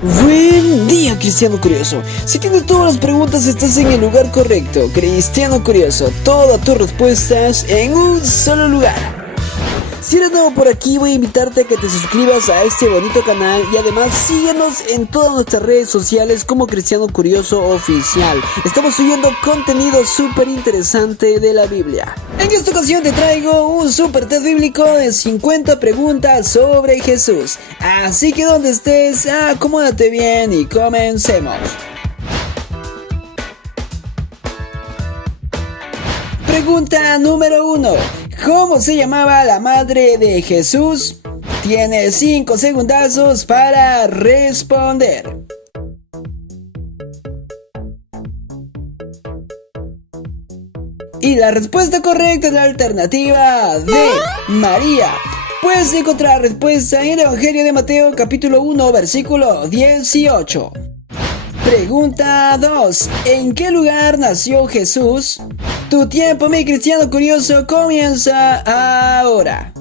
Buen día, Cristiano Curioso. Si tienes todas las preguntas, estás en el lugar correcto. Cristiano Curioso, todas tus respuestas en un solo lugar. Si eres nuevo por aquí, voy a invitarte a que te suscribas a este bonito canal y además síguenos en todas nuestras redes sociales como Cristiano Curioso Oficial. Estamos subiendo contenido súper interesante de la Biblia. En esta ocasión te traigo un super test bíblico de 50 preguntas sobre Jesús. Así que donde estés, acomódate bien y comencemos. Pregunta número 1. ¿Cómo se llamaba la madre de Jesús? Tienes 5 segundazos para responder. Y la respuesta correcta es la alternativa D, María. Puedes encontrar la respuesta en el Evangelio de Mateo capítulo 1 versículo 18. Pregunta 2. ¿En qué lugar nació Jesús? Tu tiempo, mi Cristiano Curioso, comienza ahora.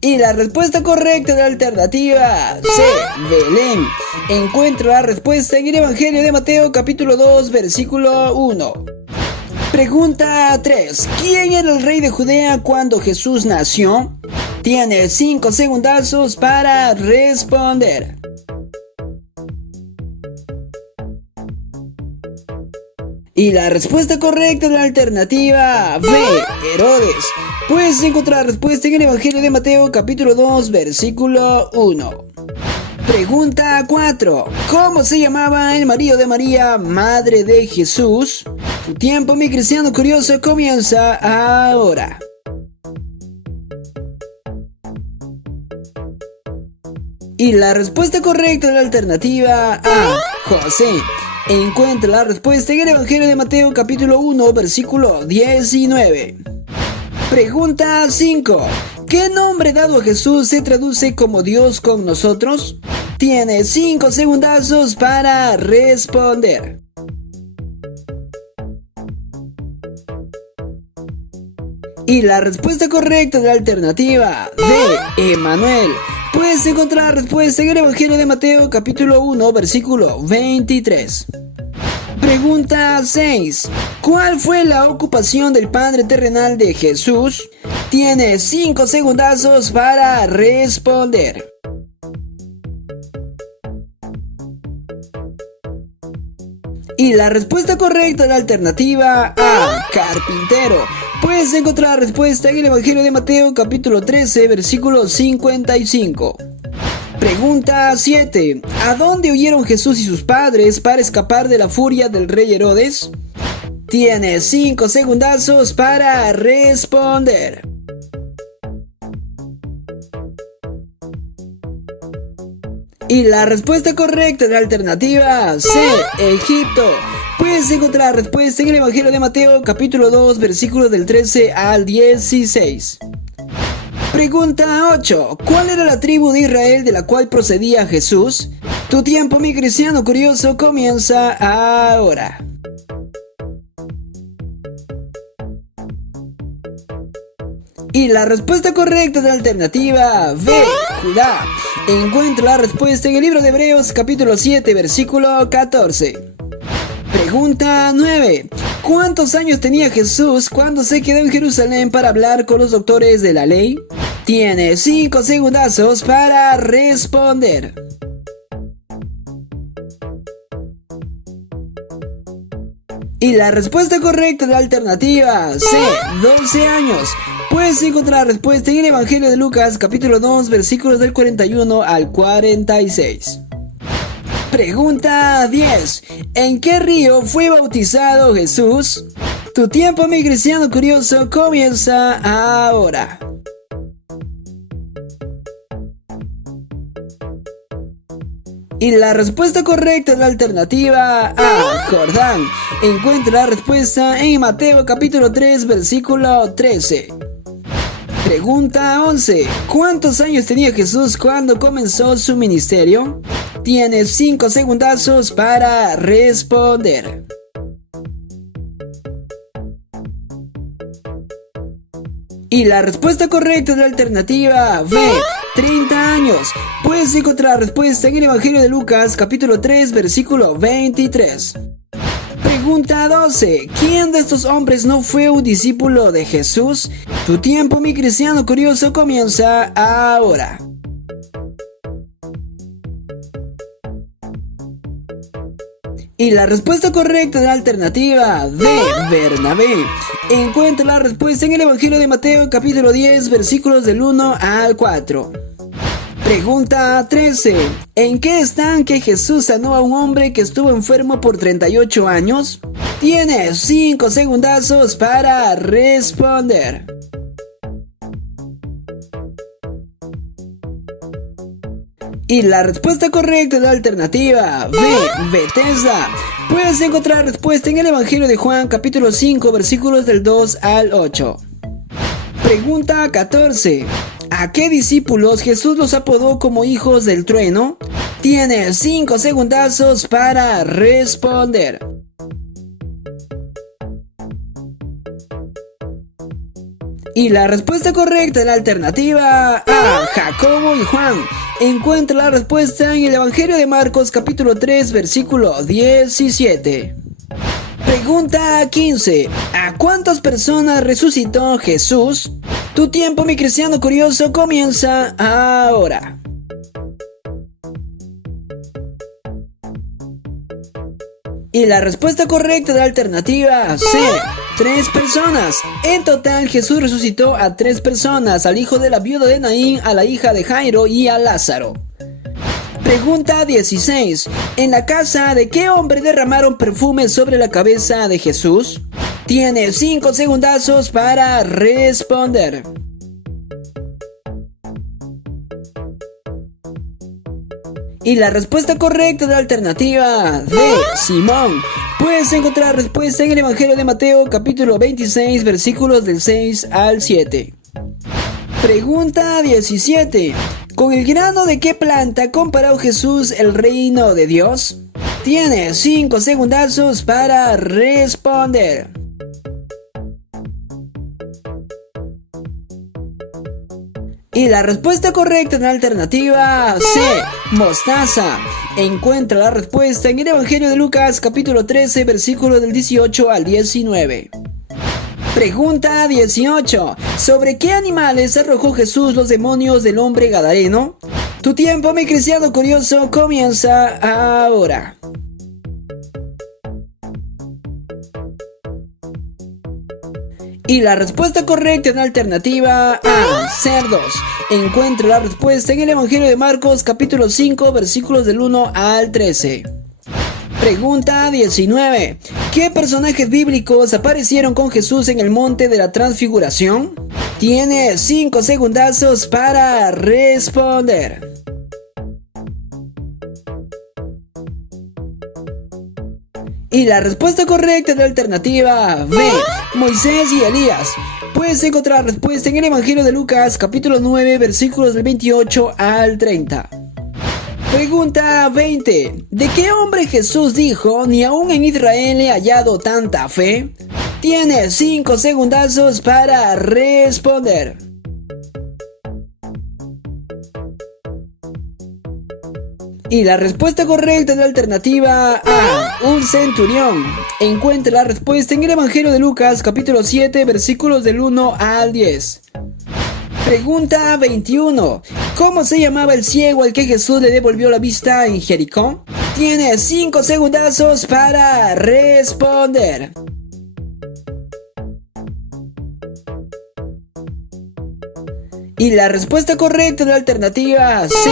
Y la respuesta correcta es la alternativa C, Belén. Encuentra la respuesta en el Evangelio de Mateo capítulo 2 versículo 1. Pregunta 3. ¿Quién era el rey de Judea cuando Jesús nació? Tienes 5 segundazos para responder. Y la respuesta correcta es la alternativa B, Herodes. Puedes encontrar la respuesta en el Evangelio de Mateo capítulo 2 versículo 1. Pregunta 4. ¿Cómo se llamaba el marido de María, madre de Jesús? Tu tiempo, mi Cristiano Curioso, comienza ahora. Y la respuesta correcta es la alternativa A, José. Encuentra la respuesta en el Evangelio de Mateo capítulo 1 versículo 19. Pregunta 5. ¿Qué nombre dado a Jesús se traduce como Dios con nosotros? Tienes 5 segundazos para responder. Y la respuesta correcta es la alternativa D, Emmanuel. Puedes encontrar la respuesta en el Evangelio de Mateo capítulo 1 versículo 23. Pregunta 6. ¿Cuál fue la ocupación del Padre terrenal de Jesús? Tienes 5 segundazos para responder. Y la respuesta correcta es la alternativa A, carpintero. Puedes encontrar la respuesta en el Evangelio de Mateo capítulo 13 versículo 55. Pregunta 7. ¿A dónde huyeron Jesús y sus padres para escapar de la furia del rey Herodes? Tienes 5 segundazos para responder. Y la respuesta correcta es la alternativa C, Egipto. Puedes encontrar la respuesta en el Evangelio de Mateo capítulo 2 versículos del 13 al 16. Pregunta 8. ¿Cuál era la tribu de Israel de la cual procedía Jesús? Tu tiempo, mi Cristiano Curioso, comienza ahora. Y la respuesta correcta es la alternativa B, Judá. Encuentra la respuesta en el libro de Hebreos capítulo 7 versículo 14. Pregunta 9. ¿Cuántos años tenía Jesús cuando se quedó en Jerusalén para hablar con los doctores de la ley? Tiene 5 segundazos para responder. Y la respuesta correcta es la alternativa C, 12 años. Puedes encontrar la respuesta en el Evangelio de Lucas capítulo 2 versículos del 41 al 46. Pregunta 10. ¿En qué río fue bautizado Jesús? Tu tiempo, mi Cristiano Curioso, comienza ahora. Y la respuesta correcta es la alternativa A, Jordán. Encuentra la respuesta en Mateo capítulo 3 versículo 13. Pregunta 11. ¿Cuántos años tenía Jesús cuando comenzó su ministerio? Tienes 5 segundazos para responder. Y la respuesta correcta de la alternativa B, 30 años. Puedes encontrar la respuesta en el Evangelio de Lucas, capítulo 3, versículo 23. Pregunta 12. ¿Quién de estos hombres no fue un discípulo de Jesús? Tu tiempo, mi cristiano curioso, comienza ahora. Y la respuesta correcta de la alternativa D, Bernabé. Encuentra la respuesta en el Evangelio de Mateo, capítulo 10, versículos del 1 al 4. Pregunta 13. ¿En qué estanque Jesús sanó a un hombre que estuvo enfermo por 38 años? Tienes 5 segundazos para responder. Y la respuesta correcta de la alternativa B, Bethesda. Puedes encontrar la respuesta en el Evangelio de Juan, capítulo 5, versículos del 2 al 8. Pregunta 14. ¿A qué discípulos Jesús los apodó como hijos del trueno? Tienes 5 segundazos para responder. Y la respuesta correcta de la alternativa A, Jacobo y Juan. Encuentra la respuesta en el Evangelio de Marcos, capítulo 3, versículo 17. Pregunta 15. ¿A cuántas personas resucitó Jesús? Tu tiempo, mi cristiano curioso, comienza ahora. Y la respuesta correcta de la alternativa C, 3 personas. En total, Jesús resucitó a 3 personas: al hijo de la viuda de Naín, a la hija de Jairo y a Lázaro. Pregunta 16. ¿En la casa de qué hombre derramaron perfume sobre la cabeza de Jesús? Tienes 5 segundazos para responder. Y la respuesta correcta de la alternativa D, Simón. Puedes encontrar la respuesta en el Evangelio de Mateo, capítulo 26, versículos del 6 al 7. Pregunta 17. ¿Con el grano de qué planta comparó Jesús el reino de Dios? Tienes 5 segundazos para responder. Y la respuesta correcta en la alternativa C, mostaza. Encuentra la respuesta en el Evangelio de Lucas, capítulo 13, versículos del 18 al 19. Pregunta 18. ¿Sobre qué animales arrojó Jesús los demonios del hombre gadareno? Tu tiempo, mi cristiano curioso, comienza ahora. Y la respuesta correcta en la alternativa A, cerdos. Encuentra la respuesta en el Evangelio de Marcos, capítulo 5, versículos del 1 al 13. Pregunta 19. ¿Qué personajes bíblicos aparecieron con Jesús en el monte de la transfiguración? Tienes 5 segundazos para responder. Y la respuesta correcta de la alternativa B, Moisés y Elías. Puedes encontrar la respuesta en el Evangelio de Lucas, capítulo 9, versículos del 28 al 30. Pregunta 20. ¿De qué hombre Jesús dijo, ni aún en Israel he hallado tanta fe? Tienes 5 segundazos para responder. Y la respuesta correcta de la alternativa A, un centurión. Encuentra la respuesta en el Evangelio de Lucas, capítulo 7, versículos del 1 al 10. Pregunta 21. ¿Cómo se llamaba el ciego al que Jesús le devolvió la vista en Jericó? Tienes 5 segundazos para responder. Y la respuesta correcta de la alternativa C,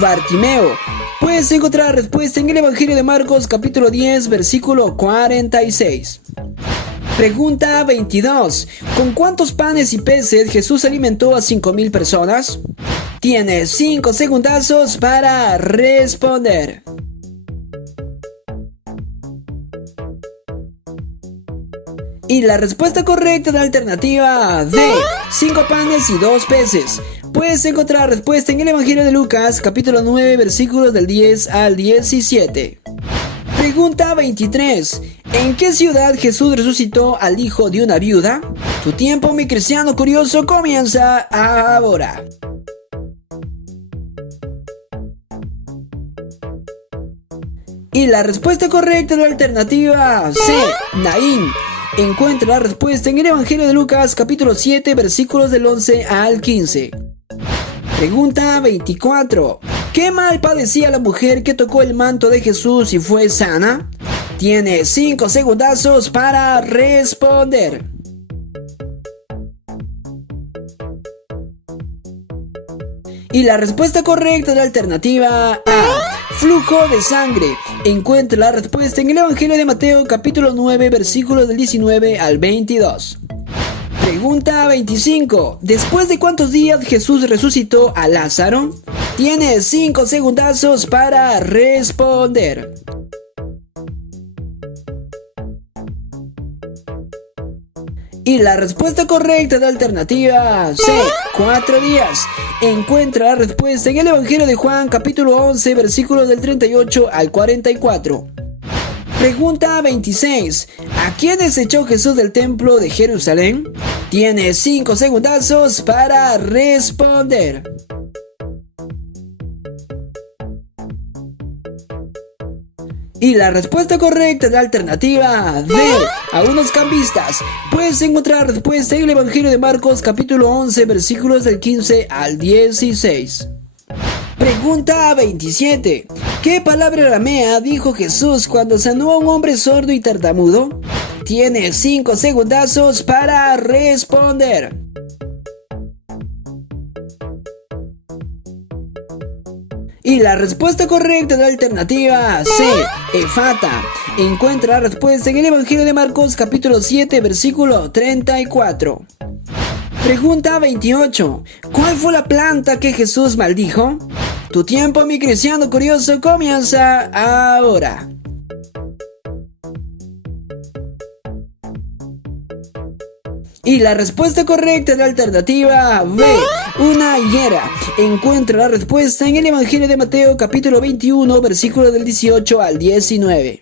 Bartimeo. Puedes encontrar la respuesta en el Evangelio de Marcos, capítulo 10, versículo 46. Pregunta 22. ¿Con cuántos panes y peces Jesús alimentó a 5,000 personas? Tienes 5 segundazos para responder. Y la respuesta correcta de la alternativa D, 5 panes y 2 peces. Puedes encontrar la respuesta en el Evangelio de Lucas, capítulo 9, versículos del 10 al 17. Pregunta 23. ¿En qué ciudad Jesús resucitó al hijo de una viuda? Tu tiempo, mi cristiano curioso, comienza ahora. Y la respuesta correcta de la alternativa C, Naín. Encuentra la respuesta en el Evangelio de Lucas, capítulo 7, versículos del 11 al 15. Pregunta 24. ¿Qué mal padecía la mujer que tocó el manto de Jesús y fue sana? Tiene 5 segundazos para responder. Y la respuesta correcta de la alternativa A, flujo de sangre. Encuentra la respuesta en el Evangelio de Mateo, capítulo 9, versículos del 19 al 22. Pregunta 25. ¿Después de cuántos días Jesús resucitó a Lázaro? Tienes 5 segundazos para responder. Y la respuesta correcta de la alternativa C, 4 días. Encuentra la respuesta en el Evangelio de Juan, capítulo 11, versículos del 38 al 44. Pregunta 26. ¿A quiénes echó Jesús del templo de Jerusalén? Tienes 5 segundazos para responder. Y la respuesta correcta de la alternativa D, a unos cambistas. Puedes encontrar la respuesta en el Evangelio de Marcos, capítulo 11, versículos del 15 al 16. Pregunta 27. ¿Qué palabra aramea dijo Jesús cuando sanó a un hombre sordo y tartamudo? Tienes 5 segundazos para responder. Y la respuesta correcta de la alternativa C, Efata. Encuentra la respuesta en el Evangelio de Marcos, capítulo 7, versículo 34. Pregunta 28. ¿Cuál fue la planta que Jesús maldijo? Tu tiempo, mi cristiano curioso, comienza ahora. Y la respuesta correcta de la alternativa B, una higuera. Encuentra la respuesta en el Evangelio de Mateo, capítulo 21, versículos del 18 al 19.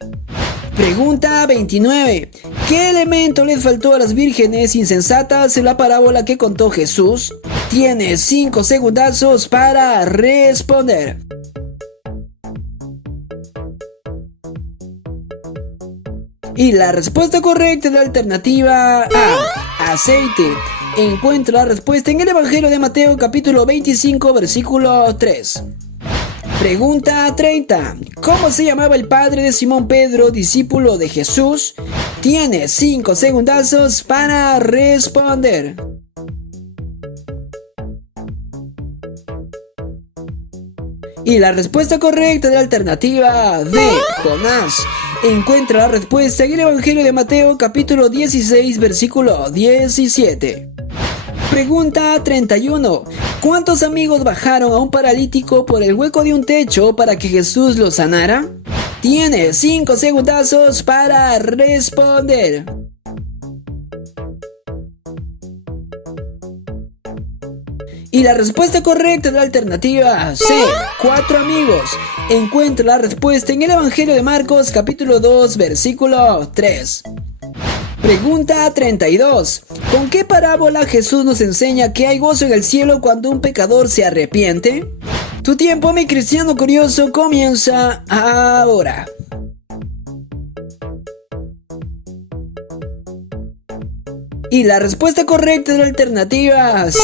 Pregunta 29. ¿Qué elemento les faltó a las vírgenes insensatas en la parábola que contó Jesús? Tienes 5 segundazos para responder. Y la respuesta correcta de la alternativa A, aceite. Encuentra la respuesta en el Evangelio de Mateo, capítulo 25, versículo 3. Pregunta 30. ¿Cómo se llamaba el padre de Simón Pedro, discípulo de Jesús? Tienes 5 segundazos para responder. Y la respuesta correcta de la alternativa D, Jonás. Encuentra la respuesta en el Evangelio de Mateo, capítulo 16, versículo 17. Pregunta 31. ¿Cuántos amigos bajaron a un paralítico por el hueco de un techo para que Jesús lo sanara? Tienes 5 segundazos para responder. Y la respuesta correcta de la alternativa C, 4 amigos. Encuentra la respuesta en el Evangelio de Marcos, capítulo 2, versículo 3. Pregunta 32. ¿Con qué parábola Jesús nos enseña que hay gozo en el cielo cuando un pecador se arrepiente? Tu tiempo, mi cristiano curioso, comienza ahora. Y la respuesta correcta de la alternativa C,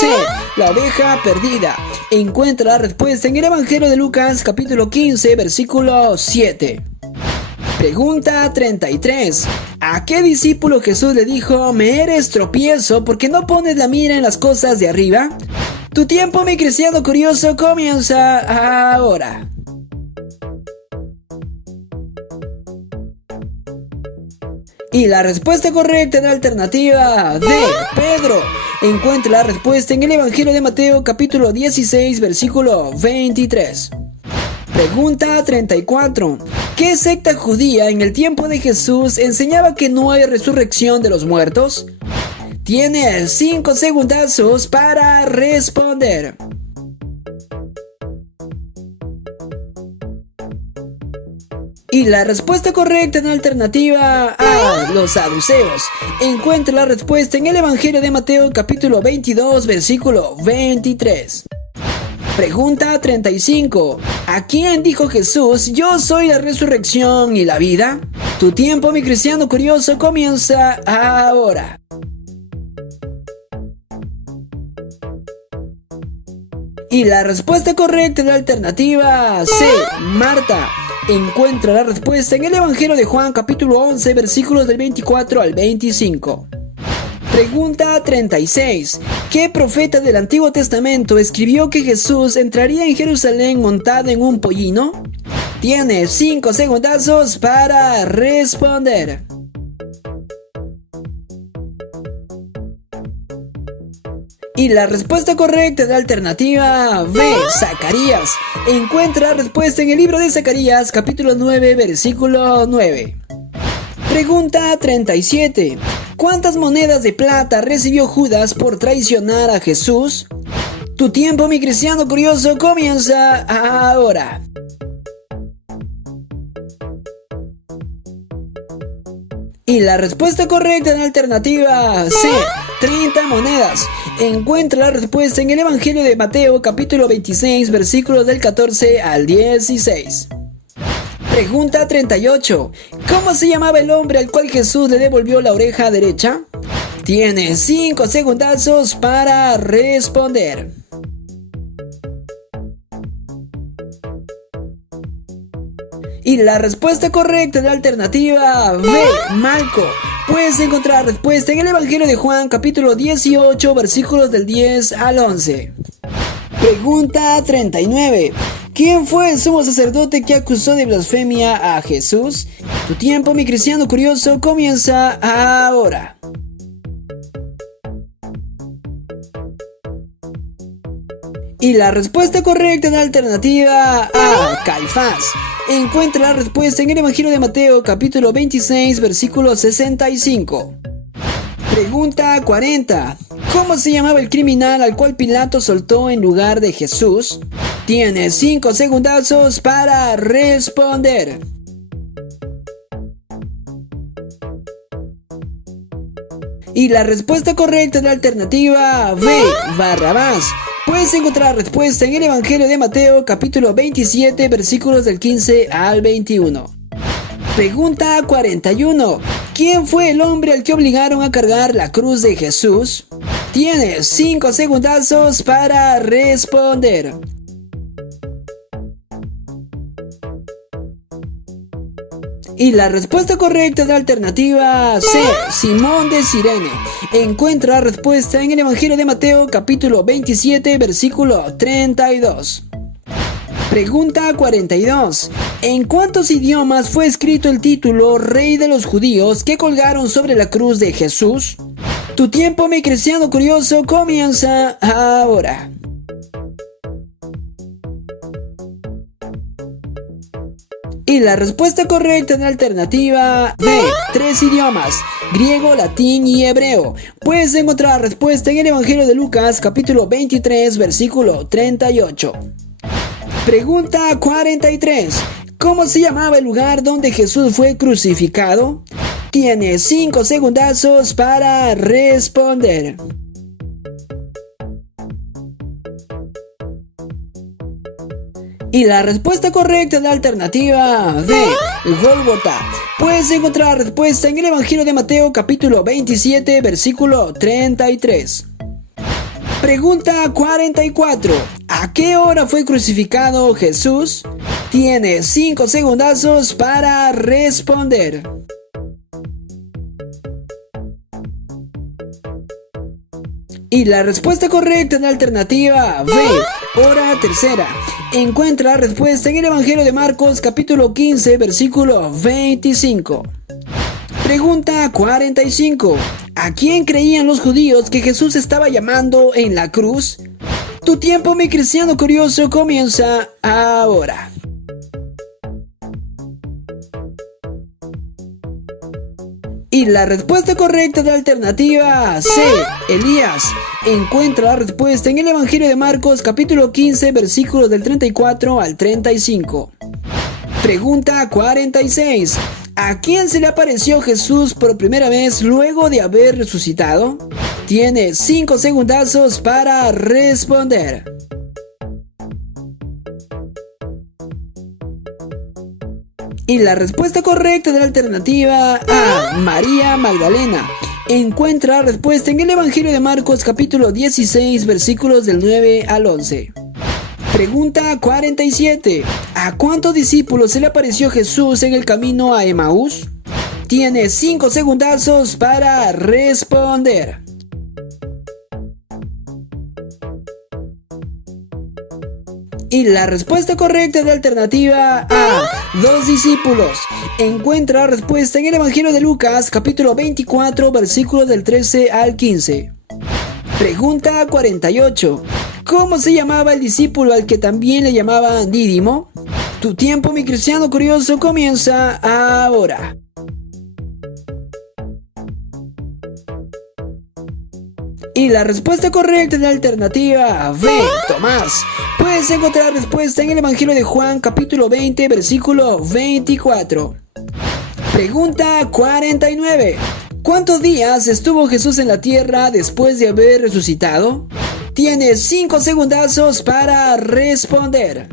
la oveja perdida. Encuentra la respuesta en el Evangelio de Lucas, capítulo 15, versículo 7. Pregunta 33. ¿A qué discípulo Jesús le dijo, me eres tropiezo porque no pones la mira en las cosas de arriba? Tu tiempo, mi cristiano curioso, comienza ahora. Y la respuesta correcta de la alternativa D, Pedro. Encuentra la respuesta en el Evangelio de Mateo, capítulo 16, versículo 23. Pregunta 34. ¿Qué secta judía en el tiempo de Jesús enseñaba que no hay resurrección de los muertos? Tienes 5 segundazos para responder. Y la respuesta correcta en la alternativa A, los saduceos. Encuentra la respuesta en el Evangelio de Mateo capítulo 22, versículo 23. Pregunta 35. ¿A quién dijo Jesús, yo soy la resurrección y la vida? Tu tiempo, mi cristiano curioso, comienza ahora. Y la respuesta correcta en la alternativa C, Marta. Encuentra la respuesta en el Evangelio de Juan capítulo 11 versículos del 24 al 25. Pregunta 36. ¿Qué profeta del Antiguo Testamento escribió que Jesús entraría en Jerusalén montado en un pollino? Tienes 5 segundazos para responder. Y la respuesta correcta de la alternativa B, Zacarías. Encuentra la respuesta en el libro de Zacarías, capítulo 9, versículo 9. Pregunta 37. ¿Cuántas monedas de plata recibió Judas por traicionar a Jesús? Tu tiempo, mi cristiano curioso, comienza ahora. Y la respuesta correcta en la alternativa C, 30 monedas. Encuentra la respuesta en el Evangelio de Mateo capítulo 26 versículos del 14 al 16. Pregunta 38. ¿Cómo se llamaba el hombre al cual Jesús le devolvió la oreja derecha? Tienes 5 segundazos para responder. Y la respuesta correcta de la alternativa B, Malco. Puedes encontrar la respuesta en el Evangelio de Juan, capítulo 18, versículos del 10 al 11. Pregunta 39. ¿Quién fue el sumo sacerdote que acusó de blasfemia a Jesús? Tu tiempo, mi cristiano curioso, comienza ahora. Y la respuesta correcta de la alternativa A, Caifás. Encuentra la respuesta en el Evangelio de Mateo, capítulo 26, versículo 65. Pregunta 40. ¿Cómo se llamaba el criminal al cual Pilato soltó en lugar de Jesús? Tienes 5 segundazos para responder. Y la respuesta correcta es la alternativa B, Barrabás. Puedes encontrar la respuesta en el Evangelio de Mateo, capítulo 27, versículos del 15 al 21. Pregunta 41. ¿Quién fue el hombre al que obligaron a cargar la cruz de Jesús? Tienes 5 segundazos para responder. Y la respuesta correcta es la alternativa C, Simón de Cirene. Encuentra la respuesta en el Evangelio de Mateo, capítulo 27, versículo 32. Pregunta 42. ¿En cuántos idiomas fue escrito el título Rey de los Judíos que colgaron sobre la cruz de Jesús? Tu tiempo, mi cristiano curioso, comienza ahora. Y la respuesta correcta en la alternativa B, 3 idiomas, griego, latín y hebreo. Puedes encontrar la respuesta en el Evangelio de Lucas, capítulo 23, versículo 38. Pregunta 43. ¿Cómo se llamaba el lugar donde Jesús fue crucificado? Tienes 5 segundazos para responder. Y la respuesta correcta es la alternativa D, Gólgota. Puedes encontrar la respuesta en el Evangelio de Mateo capítulo 27, versículo 33. Pregunta 44. ¿A qué hora fue crucificado Jesús? Tienes 5 segundazos para responder. Y la respuesta correcta es la alternativa B, hora tercera. Encuentra la respuesta en el Evangelio de Marcos, capítulo 15, versículo 25. Pregunta 45. ¿A quién creían los judíos que Jesús estaba llamando en la cruz? Tu tiempo, mi cristiano curioso, comienza ahora. Y la respuesta correcta de la alternativa C, Elías. Encuentra la respuesta en el Evangelio de Marcos, capítulo 15, versículos del 34 al 35. Pregunta 46. ¿A quién se le apareció Jesús por primera vez luego de haber resucitado? Tiene 5 segundazos para responder. Y la respuesta correcta de la alternativa A, María Magdalena. Encuentra la respuesta en el Evangelio de Marcos capítulo 16 versículos del 9 al 11. Pregunta 47. ¿A cuántos discípulos se le apareció Jesús en el camino a Emaús? Tiene 5 segundazos para responder. Y la respuesta correcta de la alternativa A, 2 discípulos. Encuentra la respuesta en el Evangelio de Lucas, capítulo 24, versículos del 13 al 15. Pregunta 48. ¿Cómo se llamaba el discípulo al que también le llamaban Dídimo? Tu tiempo, mi cristiano curioso, comienza ahora. Y la respuesta correcta de la alternativa B, Tomás. Puedes encontrar la respuesta en el Evangelio de Juan, capítulo 20, versículo 24. Pregunta 49. ¿Cuántos días estuvo Jesús en la tierra después de haber resucitado? Tienes 5 segundazos para responder.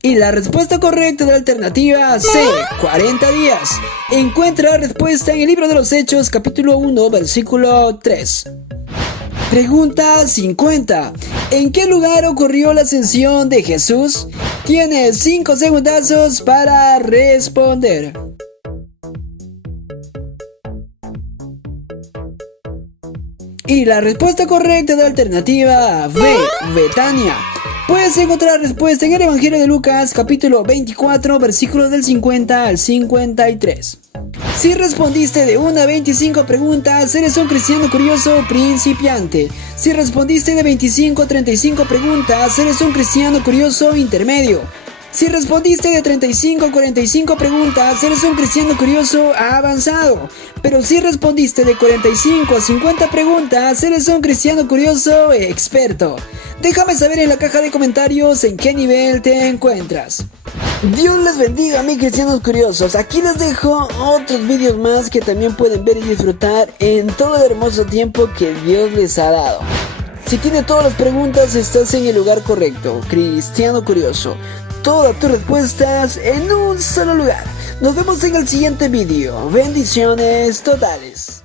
Y la respuesta correcta de la alternativa C, 40 días. Encuentra la respuesta en el libro de los Hechos, capítulo 1, versículo 3. Pregunta 50. ¿En qué lugar ocurrió la ascensión de Jesús? Tienes 5 segundazos para responder. Y la respuesta correcta de la alternativa B, Betania. Puedes encontrar la respuesta en el Evangelio de Lucas, capítulo 24, versículos del 50 al 53. Si respondiste de 1 a 25 preguntas, eres un cristiano curioso principiante. Si respondiste de 25 a 35 preguntas, eres un cristiano curioso intermedio. Si respondiste de 35 a 45 preguntas, eres un cristiano curioso avanzado. Pero si respondiste de 45 a 50 preguntas, eres un cristiano curioso experto. Déjame saber en la caja de comentarios en qué nivel te encuentras. Dios les bendiga, mis cristianos curiosos. Aquí les dejo otros vídeos más que también pueden ver y disfrutar en todo el hermoso tiempo que Dios les ha dado. Si tienes todas las preguntas, estás en el lugar correcto, cristiano curioso. Todas tus respuestas en un solo lugar. Nos vemos en el siguiente vídeo. Bendiciones totales.